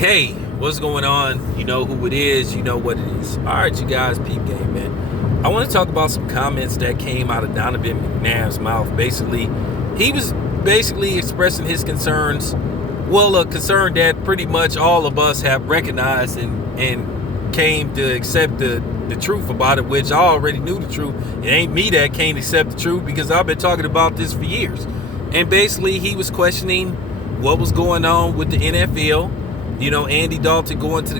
Hey, what's going on? You know who it is, you know what it is. All right, you guys, peep game, man. I want to talk about some comments that came out of Donovan McNabb's mouth. He was basically expressing his concerns. Well, a concern that pretty much all of us have recognized and came to accept the truth about it, which I already knew the truth. It ain't me that can't accept the truth because I've been talking about this for years. And basically, he was questioning what was going on with the NFL. You know, Andy Dalton going to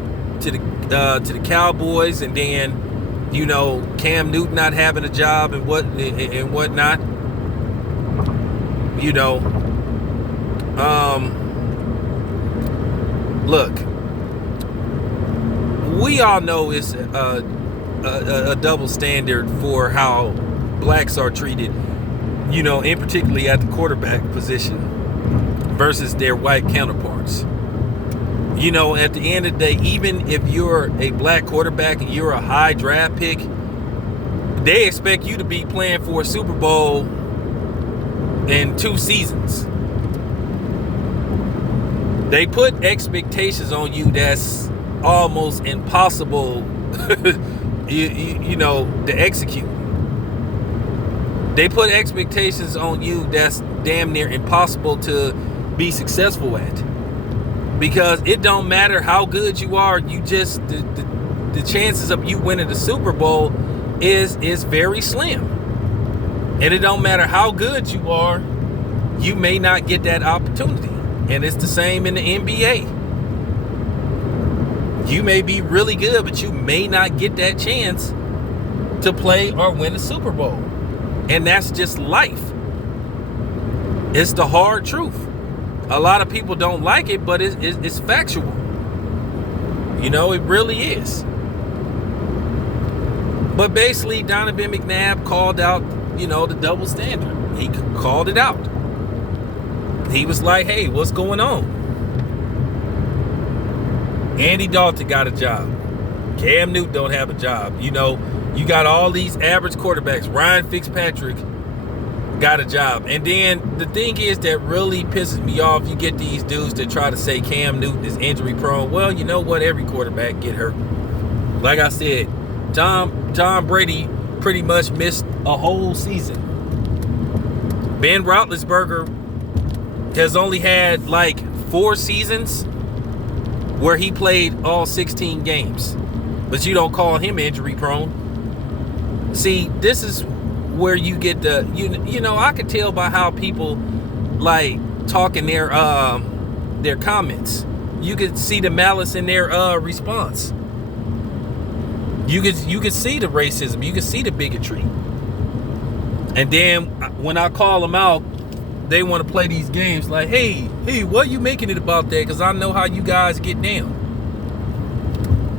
the Cowboys, and then, you know, Cam Newton not having a job and whatnot. You know, look, we all know it's a double standard for how blacks are treated. You know, in particularly at the quarterback position versus their white counterparts. You know, at the end of the day, even if you're a black quarterback and you're a high draft pick, they expect you to be playing for a Super Bowl in 2 seasons. They put expectations on you that's almost impossible, you know, to execute. They put expectations on you that's damn near impossible to be successful at. Because it don't matter how good you are, you just the chances of you winning the Super Bowl is very slim. And it don't matter how good you are, you may not get that opportunity. And it's the same in the NBA. You may be really good, but you may not get that chance to play or win a Super Bowl. And that's just life. It's the hard truth. A lot of people don't like it, but it's factual. You know, it really is. But basically, Donovan McNabb called out, you know, the double standard. He called it out. He was like, hey, what's going on? Andy Dalton got a job. Cam Newton don't have a job. You know, you got all these average quarterbacks. Ryan Fitzpatrick got a job. And then the thing is that really pisses me off, you get these dudes that try to say Cam Newton is injury prone. Well, you know what? Every quarterback get hurt. Like I said, Tom Brady pretty much missed a whole season. Ben Roethlisberger has only had like 4 seasons where he played all 16 games. But you don't call him injury prone. See, this is where you get the you know, I could tell by how people like talk in their comments. You could see the malice in their response. You could see the racism, you could see the bigotry. And then when I call them out, they want to play these games like, hey, what are you making it about that? Because I know how you guys get down.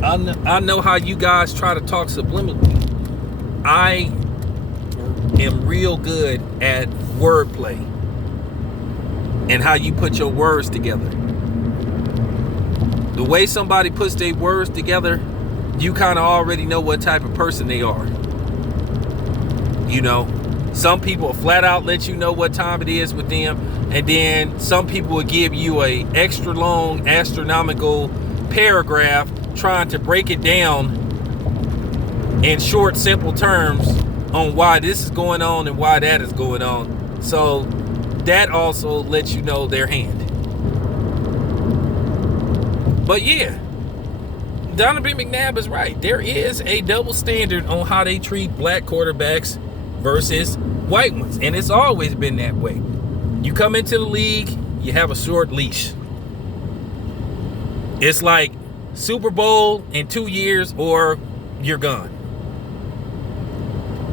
I know how you guys try to talk subliminally. I am real good at wordplay and how you put your words together. The way somebody puts their words together, you kind of already know what type of person they are. You know, some people will flat out let you know what time it is with them, and then some people will give you a extra long astronomical paragraph trying to break it down in short, simple terms on why this is going on and why that is going on. So that also lets you know their hand. But yeah, Donovan McNabb is right. There is a double standard on how they treat black quarterbacks versus white ones. And it's always been that way. You come into the league, you have a short leash. It's like Super Bowl in 2 years or you're gone.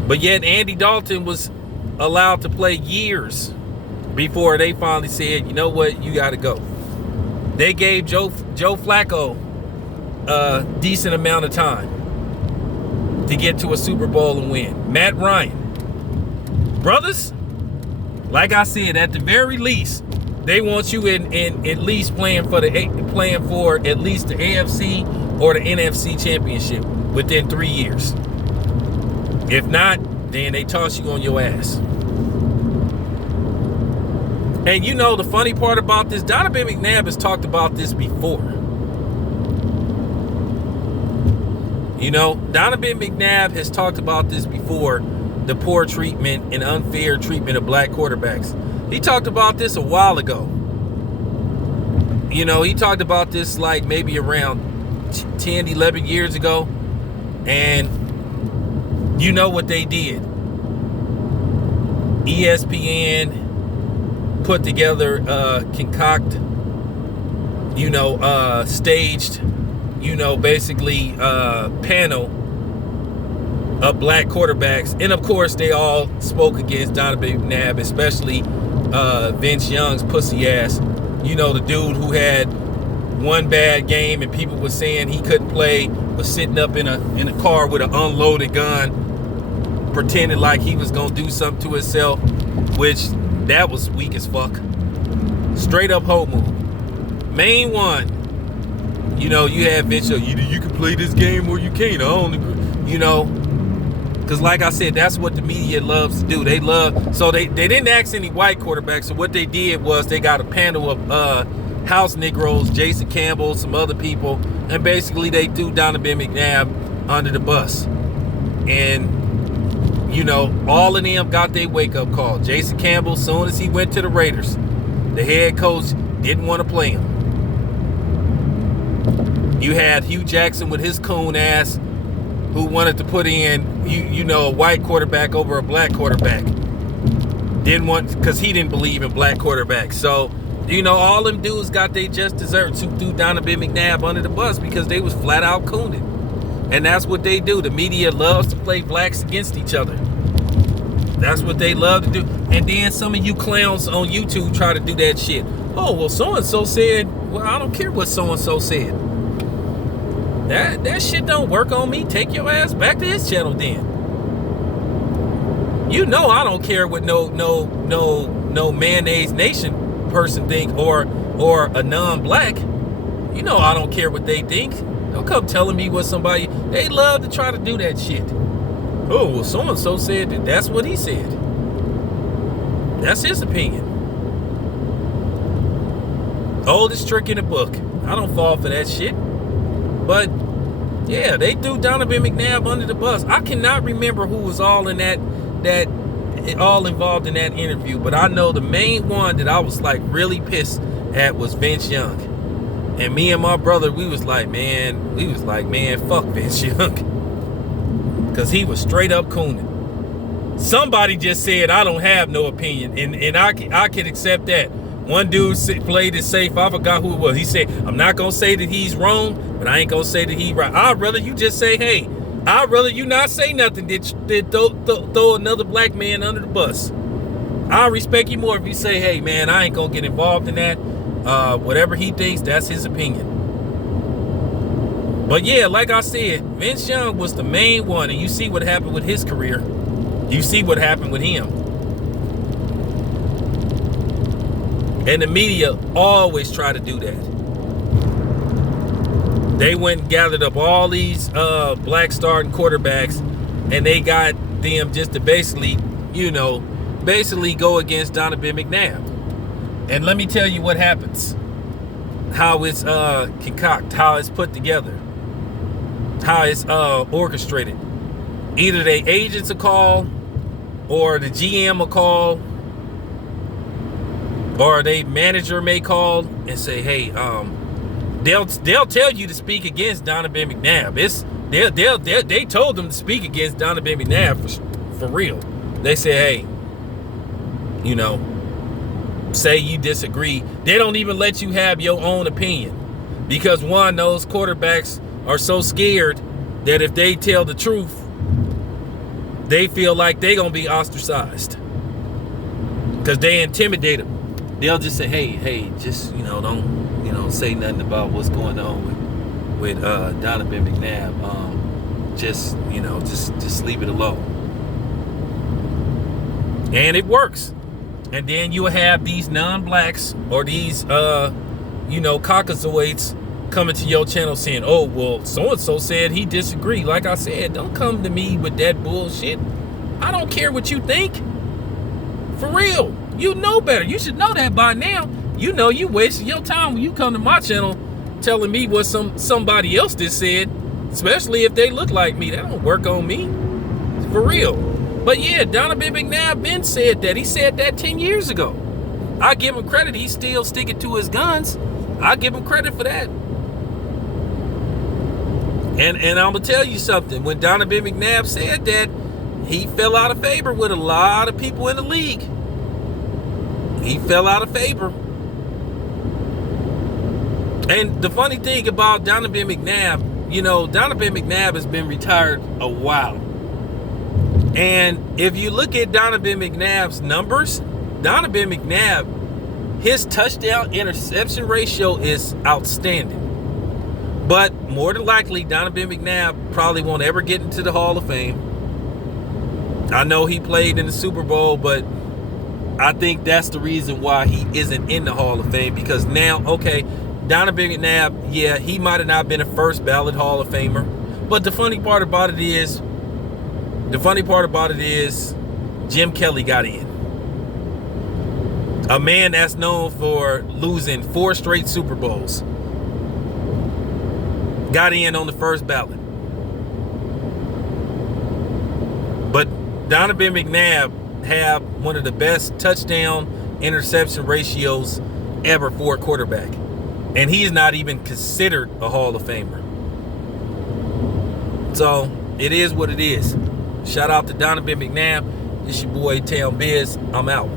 But yet Andy Dalton was allowed to play years before they finally said, you know what, you got to go. They gave Joe Flacco a decent amount of time to get to a Super Bowl and win. Matt Ryan. Brothers, like I said, at the very least, they want you in at least playing for at least the AFC or the NFC championship within 3 years. If not, then they toss you on your ass. And you know, the funny part about this, Donovan McNabb has talked about this before. You know, Donovan McNabb has talked about this before, the poor treatment and unfair treatment of black quarterbacks. He talked about this a while ago. You know, he talked about this like maybe around 10, 11 years ago. And you know what they did. ESPN put together, staged, basically panel of black quarterbacks. And of course, they all spoke against Donovan McNabb, especially Vince Young's pussy ass. You know, the dude who had one bad game and people were saying he couldn't play, was sitting up in a car with an unloaded gun, pretending like he was gonna do something to himself, which that was weak as fuck. Straight up hoe move. Main one, you had Vince, either you can play this game or you can't. I don't agree. Because like I said, that's what the media loves to do. They didn't ask any white quarterbacks. So what they did was they got a panel of house Negroes, Jason Campbell, some other people, and basically they threw Donovan McNabb under the bus. And all of them got their wake-up call. Jason Campbell, as soon as he went to the Raiders, the head coach didn't want to play him. You had Hugh Jackson with his coon ass, who wanted to put in, a white quarterback over a black quarterback. Didn't want, because he didn't believe in black quarterbacks. So, all them dudes got their just desserts who threw Donovan McNabb under the bus because they was flat out cooning. And that's what they do. The media loves to play blacks against each other. That's what they love to do. And then some of you clowns on YouTube try to do that shit. Oh, well, so-and-so said, well, I don't care what so-and-so said. That shit don't work on me. Take your ass back to his channel then. I don't care what no mayonnaise nation person think or a non-black. I don't care what they think. Don't come telling me what somebody, they love to try to do that shit. Oh, well, so-and-so said that. That's what he said. That's his opinion. Oldest trick in the book. I don't fall for that shit. But yeah, they threw Donovan McNabb under the bus. I cannot remember who was all in that all involved in that interview, but I know the main one that I was like really pissed at was Vince Young. And me and my brother, we was like, man, fuck Vince Young. Because he was straight up cooning. Somebody just said, I don't have no opinion. And I can accept that. One dude played it safe. I forgot who it was. He said, I'm not going to say that he's wrong, but I ain't going to say that he's right. I'd rather you just say, hey, I'd rather you not say nothing than throw another black man under the bus. I'll respect you more if you say, hey, man, I ain't going to get involved in that. Whatever he thinks, that's his opinion. But yeah, like I said, Vince Young was the main one, and you see what happened with his career. You see what happened with him. And the media always try to do that. They went and gathered up all these black starting quarterbacks, and they got them just to basically go against Donovan McNabb. And let me tell you what happens. How it's concocted, how it's put together, how it's orchestrated. Either the agents will call, or the GM will call, or their manager may call and say, hey, they'll tell you to speak against Donovan McNabb. They told them to speak against Donovan McNabb for real. They say, hey, say you disagree. They don't even let you have your own opinion, because one, those quarterbacks are so scared that if they tell the truth, they feel like they're gonna be ostracized because they intimidate them. They'll just say, hey, just don't say nothing about what's going on with Donovan McNabb. Just leave it alone. And it works. And then you have these non-blacks or these Caucasoids coming to your channel saying, oh, well, so-and-so said he disagreed. Like I said, don't come to me with that bullshit. I don't care what you think. For real. You know better. You should know that by now. You wasted your time when you come to my channel telling me what somebody else just said. Especially if they look like me. That don't work on me. For real. But yeah, Donovan McNabb been said that. He said that 10 years ago. I give him credit. He's still sticking to his guns. I give him credit for that. And I'm going to tell you something. When Donovan McNabb said that, he fell out of favor with a lot of people in the league. He fell out of favor. And the funny thing about Donovan McNabb, you know, Donovan McNabb has been retired a while. And if you look at Donovan McNabb's numbers, Donovan McNabb, his touchdown interception ratio is outstanding. But more than likely, Donovan McNabb probably won't ever get into the Hall of Fame. I know he played in the Super Bowl, but I think that's the reason why he isn't in the Hall of Fame. Because now, okay, Donovan McNabb, yeah, he might have not been a first ballot Hall of Famer. But the funny part about it is, Jim Kelly got in. A man that's known for losing 4 straight Super Bowls got in on the first ballot. But Donovan McNabb have one of the best touchdown interception ratios ever for a quarterback. And he's not even considered a Hall of Famer. So, it is what it is. Shout out to Donovan McNabb. It's your boy, Town Biz. I'm out.